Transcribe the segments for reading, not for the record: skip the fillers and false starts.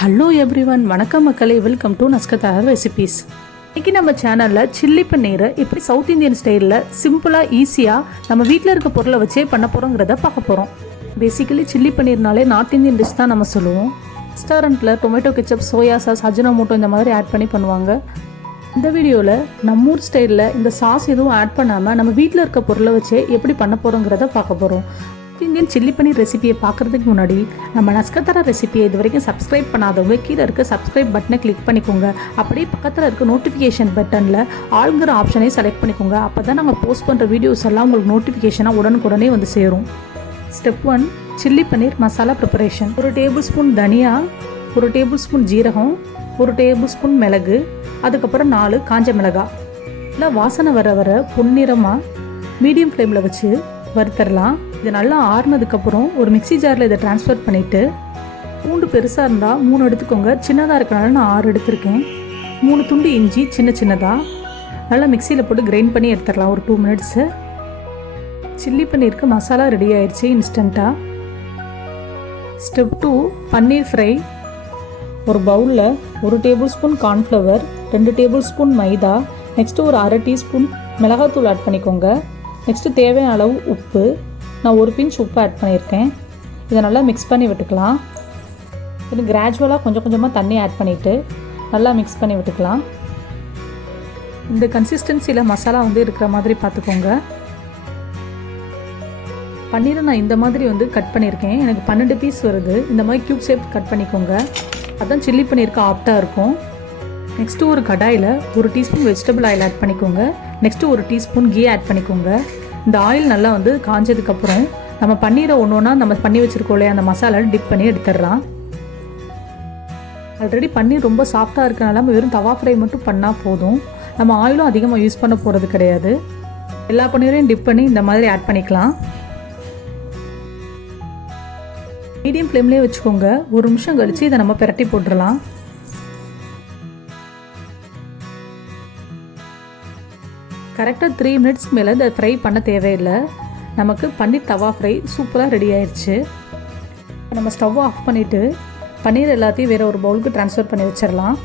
Hello everyone, வணக்கம் மக்களே. Welcome to Nuskhat recipes. இன்றைக்கி நம்ம சேனலில் சில்லி பன்னீரை எப்படி சவுத் இந்தியன் ஸ்டைலில் சிம்பிளாக ஈஸியாக நம்ம வீட்டில் இருக்க பொருளை வச்சே பண்ண போகிறோங்கிறத பார்க்க போகிறோம். பேசிக்கலி சில்லி பன்னீர்னாலே நார்த் இந்தியன் டிஷ் தான் நம்ம சொல்லுவோம். ரெஸ்டாரண்ட்டில் tomato ketchup, soya sauce, Ajinomoto இந்த மாதிரி ஆட் பண்ணி பண்ணுவாங்க. இந்த வீடியோவில் நம்ம ஊர் ஸ்டைலில் இந்த சாஸ் எதுவும் ஆட் பண்ணாமல் நம்ம வீட்டில் இருக்க பொருளை வச்சே எப்படி பண்ண போகிறோங்கிறத பார்க்க போகிறோம். இந்தியன் சில்லி பன்னீர் ரெசிபியை பார்க்குறதுக்கு முன்னாடி நம்ம நஸ்கத் ரெசிபியை இது வரைக்கும் சப்ஸ்கிரைப் பண்ணாதவங்க கீழே இருக்க சப்ஸ்கிரைப் பட்டனை கிளிக் பண்ணிக்கோங்க. அப்படியே பக்கத்தில் இருக்க நோட்டிஃபிகேஷன் பட்டனில் ஆளுங்கிற ஆப்ஷனை செலக்ட் பண்ணிக்கோங்க. அப்போ தான் நாங்கள் போஸ்ட் பண்ணுற வீடியோஸ் எல்லாம் உங்களுக்கு நோட்டிஃபிகேஷனாக உடனுக்குடனே வந்து சேரும். Step 1, chilli paneer masala preparation. 1 table spoon தனியா, 1 டேபிள் ஸ்பூன் ஜீரகம், 1 டேபிள் ஸ்பூன் மிளகு, அதுக்கப்புறம் 4 காஞ்ச மிளகாய். இல்லை வாசனை வர பொன்னிறமாக மீடியம் ஃப்ளேமில் வச்சு வறுத்தரலாம். இது நல்லா ஆறுனதுக்கப்புறம் ஒரு மிக்சி ஜாரில் இதை ட்ரான்ஸ்ஃபர் பண்ணிவிட்டு, பூண்டு பெருசாக இருந்தால் 3 எடுத்துக்கோங்க. சின்னதாக இருக்கனால நான் 6 எடுத்திருக்கேன். 3 துண்டு இஞ்சி சின்னதாக நல்லா மிக்சியில் போட்டு கிரைண்ட் பண்ணி எடுத்துடலாம் ஒரு 2 மினிட்ஸு. சில்லி பன்னீருக்கு மசாலா ரெடி ஆயிடுச்சு இன்ஸ்டண்ட்டாக. Step 2, paneer fry. ஒரு பவுலில் 1 tablespoon cornflour, 2 tablespoon maida, next ஒரு 1/2 டீஸ்பூன் மிளகாத்தூள் ஆட் பண்ணிக்கோங்க. நெக்ஸ்ட்டு தேவையான அளவு உப்பு. நான் 1 பிஞ்ச் உப்பு ஆட் பண்ணியிருக்கேன். இதை நல்லா மிக்ஸ் பண்ணி விட்டுக்கலாம். இது கிராஜுவலாக கொஞ்சம் கொஞ்சமாக தண்ணி ஆட் பண்ணிவிட்டு நல்லா மிக்ஸ் பண்ணி விட்டுக்கலாம். இந்த கன்சிஸ்டன்சியில் மசாலா இருக்கிற மாதிரி பார்த்துக்கோங்க. பன்னீரை நான் இந்த மாதிரி கட் பண்ணியிருக்கேன். எனக்கு 12 பீஸ் வருது. இந்த மாதிரி க்யூப் ஷேப் கட் பண்ணிக்கோங்க. அதுதான் சில்லி பன்னீருக்கு ஆப்டாக இருக்கும். நெக்ஸ்ட்டு ஒரு கடாயில் 1 டீஸ்பூன் வெஜிடபிள் ஆயில் ஆட் பண்ணிக்கோங்க. நெக்ஸ்ட்டு 1 டீஸ்பூன் கீ ஆட் பண்ணிக்கோங்க. இந்த ஆயில் நல்லா காஞ்சதுக்கப்புறம் நம்ம பன்னீரை ஒன்றா நம்ம பண்ணி வச்சுருக்கோம் இல்லையா, அந்த மசாலா டிப் பண்ணி எடுத்துடலாம். ஆல்ரெடி பன்னீர் ரொம்ப சாஃப்டாக இருக்கனால நம்ம வெறும் தவா ஃப்ரை மட்டும் பண்ணால் போதும். நம்ம ஆயிலும் அதிகமாக யூஸ் பண்ண போகிறது கிடையாது. எல்லா பன்னீரையும் டிப் பண்ணி இந்த மாதிரி ஆட் பண்ணிக்கலாம். மீடியம் ஃப்ளேம்லேயே வச்சுக்கோங்க. 1 நிமிஷம் கழித்து இதை நம்ம பிரட்டி போட்டுடலாம். கரெக்டாக 3 மினிட்ஸ்க்கு மேலே இதை ஃப்ரை பண்ண தேவையில்லை. நமக்கு பன்னீர் தவா ஃப்ரை சூப்பராக ரெடி ஆயிடுச்சு. நம்ம ஸ்டவ் ஆஃப் பண்ணிவிட்டு பன்னீர் எல்லாத்தையும் வேறு ஒரு பவுலுக்கு ட்ரான்ஸ்ஃபர் பண்ணி வச்சிடலாம்.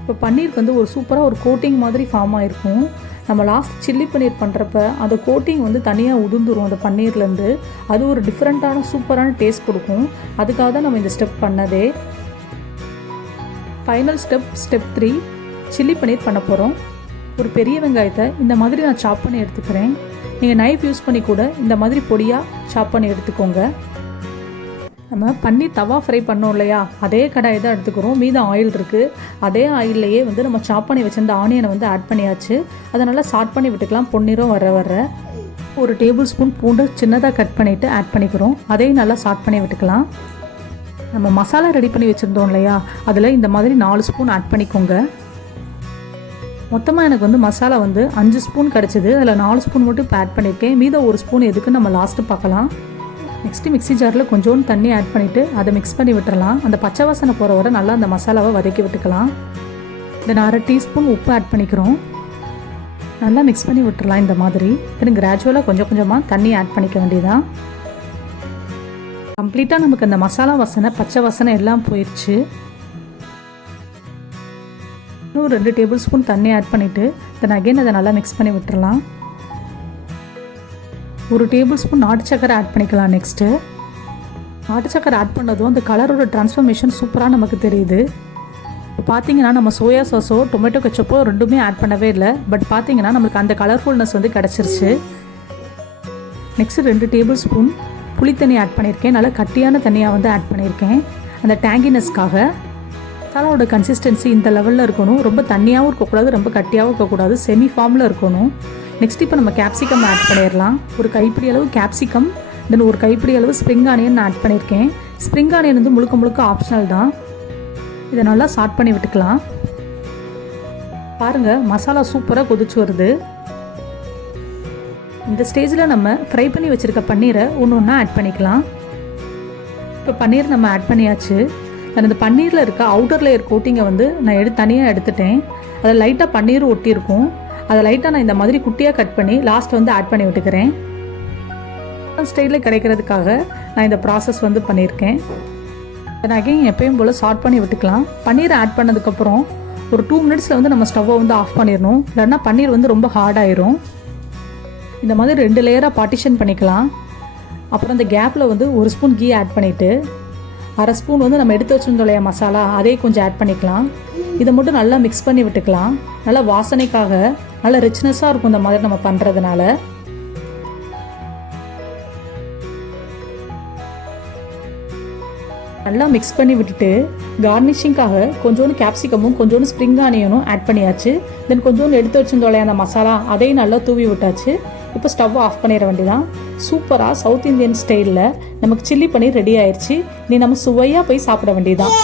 இப்போ பன்னீருக்கு ஒரு சூப்பராக ஒரு கோட்டிங் மாதிரி ஃபார்ம் ஆகிருக்கும். நம்ம லாஸ்ட் சில்லி பன்னீர் பண்ணுறப்ப அந்த கோட்டிங் தனியாக உதிர்ந்துடும் அந்த பன்னீர்லேருந்து. அது ஒரு டிஃப்ரெண்ட்டான சூப்பரான டேஸ்ட் கொடுக்கும். அதுக்காக தான் நம்ம இந்த ஸ்டெப் பண்ணதே. ஃபைனல் ஸ்டெப் 3, சில்லி பன்னீர் பண்ண போகிறோம். ஒரு பெரிய வெங்காயத்தை இந்த மாதிரி நான் சாப் பண்ணி எடுத்துக்கிறேன். நீங்கள் நைஃப் யூஸ் பண்ணி கூட இந்த மாதிரி பொடியாக சாப் பண்ணி எடுத்துக்கோங்க. நம்ம பன்னீர் தவா ஃப்ரை பண்ணோம் இல்லையா, அதே கடாயை தான் எடுத்துக்கிறோம். மீதம் ஆயில் இருக்குது. அதே ஆயில்லையே நம்ம சாப் பண்ணி வச்சிருந்த ஆனியனை ஆட் பண்ணியாச்சு. அதை நல்லா சாட் பண்ணி விட்டுக்கலாம். பொன்னிறம் வர 1 டேபிள் ஸ்பூன் பூண்டு சின்னதாக கட் பண்ணிவிட்டு ஆட் பண்ணிக்கிறோம். அதையும் நல்லா சாட் பண்ணி விட்டுக்கலாம். நம்ம மசாலா ரெடி பண்ணி வச்சுருந்தோம் இல்லையா, அதில் இந்த மாதிரி 4 ஸ்பூன் ஆட் பண்ணிக்கோங்க. மொத்தமாக எனக்கு மசாலா 5 ஸ்பூன் கிடச்சிது. அதில் 4 ஸ்பூன் மட்டும் இப்போ ஆட் பண்ணியிருக்கேன். மீதம் 1 ஸ்பூன் எதுக்கு நம்ம லாஸ்ட்டு பார்க்கலாம். நெக்ஸ்ட்டு மிக்ஸி ஜாரில் கொஞ்சோண்டு தண்ணி ஆட் பண்ணிவிட்டு அதை மிக்ஸ் பண்ணி விட்டுறலாம். அந்த பச்சை வாசனை போகிற வரை நல்லா அந்த மசாலாவை வதக்கி விட்டுக்கலாம். இதை 1/2 டீஸ்பூன் உப்பு ஆட் பண்ணிக்கிறோம். நல்லா மிக்ஸ் பண்ணி விட்டுறலாம் இந்த மாதிரி. இது கிராஜுவலாக கொஞ்சம் கொஞ்சமாக தண்ணி ஆட் பண்ணிக்க வேண்டியதான். கம்ப்ளீட்டாக நமக்கு அந்த மசாலா வாசனை, பச்சை வாசனை எல்லாம் போயிடுச்சு. இன்னும் 2 டேபிள் ஸ்பூன் தண்ணி ஆட் பண்ணிவிட்டு தென் அகைன் அதை நல்லா மிக்ஸ் பண்ணி விட்டுறலாம். 1 டேபிள் ஸ்பூன் நாட்டு சக்கரை ஆட் பண்ணிக்கலாம். நெக்ஸ்ட்டு நாட்டு சக்கரை ஆட் பண்ணதும் அந்த கலரோட ட்ரான்ஸ்ஃபர்மேஷன் சூப்பராக நமக்கு தெரியுது. இப்போ பார்த்தீங்கன்னா நம்ம சோயா சாஸோ டொமேட்டோ கெச்சப்போ ரெண்டுமே ஆட் பண்ணவே இல்லை. பட் பார்த்தீங்கன்னா நம்மளுக்கு அந்த கலர்ஃபுல்னஸ் கிடச்சிருச்சு. நெக்ஸ்ட்டு 2 டேபிள் ஸ்பூன் புளி தண்ணி ஆட் பண்ணியிருக்கேன். நல்லா கட்டியான தண்ணியாக ஆட் பண்ணியிருக்கேன் அந்த டேங்கினஸ்க்காக. மசாலாவோட கன்சிஸ்டன்சி இந்த லெவலில் இருக்கணும். ரொம்ப தண்ணியாகவும் இருக்கக்கூடாது, ரொம்ப கட்டியாகவும் இருக்கக்கூடாது, செமி ஃபார்மில் இருக்கணும். நெக்ஸ்ட் இப்போ நம்ம கேப்சிகம் ஆட் பண்ணிடலாம். ஒரு கைப்பிடி அளவு கேப்சிகம், தென் ஒரு கைப்பிடி அளவு ஸ்ப்ரிங் ஆனியன் நான் ஆட் பண்ணியிருக்கேன். ஸ்ப்ரிங் ஆனியன் முழுக்க ஆப்ஷனல் தான். இதை நல்லா சாட் பண்ணி விட்டுக்கலாம். பாருங்கள், மசாலா சூப்பராக கொதிச்சு வருது. இந்த ஸ்டேஜில் நம்ம ஃப்ரை பண்ணி வச்சுருக்க பன்னீரை ஒன்று ஆட் பண்ணிக்கலாம். இப்போ பன்னீர் நம்ம ஆட் பண்ணியாச்சு. அந்த பன்னீரில் இருக்க அவுட்டர் லேயர் கோட்டிங்கை நான் தனியாக எடுத்துட்டேன். அதில் லைட்டாக பன்னீர் ஒட்டியிருக்கும். அதை லைட்டாக நான் இந்த மாதிரி குட்டியாக கட் பண்ணி லாஸ்ட் ஆட் பண்ணி விட்டுக்கிறேன். ஸ்டைலில் கிடைக்கிறதுக்காக நான் இந்த ப்ராசஸ் பண்ணியிருக்கேன். தென் அகைன் எப்பயும் போல் சாட் பண்ணி விட்டுக்கலாம். பன்னீரை ஆட் பண்ணதுக்கப்புறம் ஒரு 2 மினிட்ஸில் வந்து நம்ம ஸ்டவ்வை வந்து ஆஃப் பண்ணிடணும். இல்லைன்னா பன்னீர் வந்து ரொம்ப ஹார்டாயிரும். இந்த மாதிரி 2 லேயராக பார்ட்டிஷன் பண்ணிக்கலாம். அப்புறம் அந்த கேப்பில் வந்து 1 ஸ்பூன் கீ ஆட் பண்ணிவிட்டு 1/2 ஸ்பூன் வந்து நம்ம எடுத்து வச்சுருந்தோம் இல்லையா மசாலா, அதே கொஞ்சம் ஆட் பண்ணிக்கலாம். இதை மட்டும் நல்லா மிக்ஸ் பண்ணி விட்டுக்கலாம். நல்லா வாசனைக்காக நல்லா ரிச்னஸாக இருக்கும் இந்த மாதிரி நம்ம பண்ணுறதுனால. நல்லா மிக்ஸ் பண்ணி விட்டுட்டு கார்னிஷிங்காக கொஞ்சோண்டு கேப்சிகமும் கொஞ்சோண்டு ஸ்ப்ரிங் ஆனியனும் ஆட் பண்ணியாச்சு. தென் கொஞ்சோண்டு எடுத்து வச்சுருந்தோம் இல்லையா அந்த மசாலா, அதையும் நல்லா தூவி விட்டாச்சு. இப்போ ஸ்டவ் ஆஃப் பண்ணிட வேண்டியதான். சூப்பராக சவுத் இந்தியன் ஸ்டைலில் நமக்கு சில்லி பன்னீர் ரெடி ஆயிடுச்சு. நீ நம்ம சுவையாக போய் சாப்பிட வேண்டியதான்.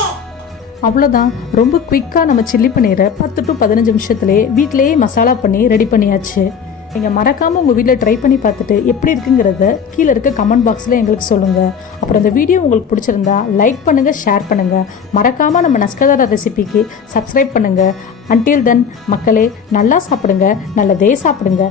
அவ்வளோதான். ரொம்ப குயிக்காக நம்ம சில்லி பன்னீரை 10 to 15 நிமிஷத்துலேயே வீட்டிலேயே மசாலா பண்ணி ரெடி பண்ணியாச்சு. நீங்கள் மறக்காமல் உங்கள் வீட்டில் ட்ரை பண்ணி பார்த்துட்டு எப்படி இருக்குங்கிறத கீழே இருக்க கமெண்ட் பாக்ஸில் எங்களுக்கு சொல்லுங்கள். அப்புறம் இந்த வீடியோ உங்களுக்கு பிடிச்சிருந்தா லைக் பண்ணுங்கள், ஷேர் பண்ணுங்கள். மறக்காமல் நம்ம நஸ்கதார ரெசிபிக்கு சப்ஸ்கிரைப் பண்ணுங்கள். அன்டில் தென் மக்களே, நல்லா சாப்பிடுங்க, நல்லதே சாப்பிடுங்க.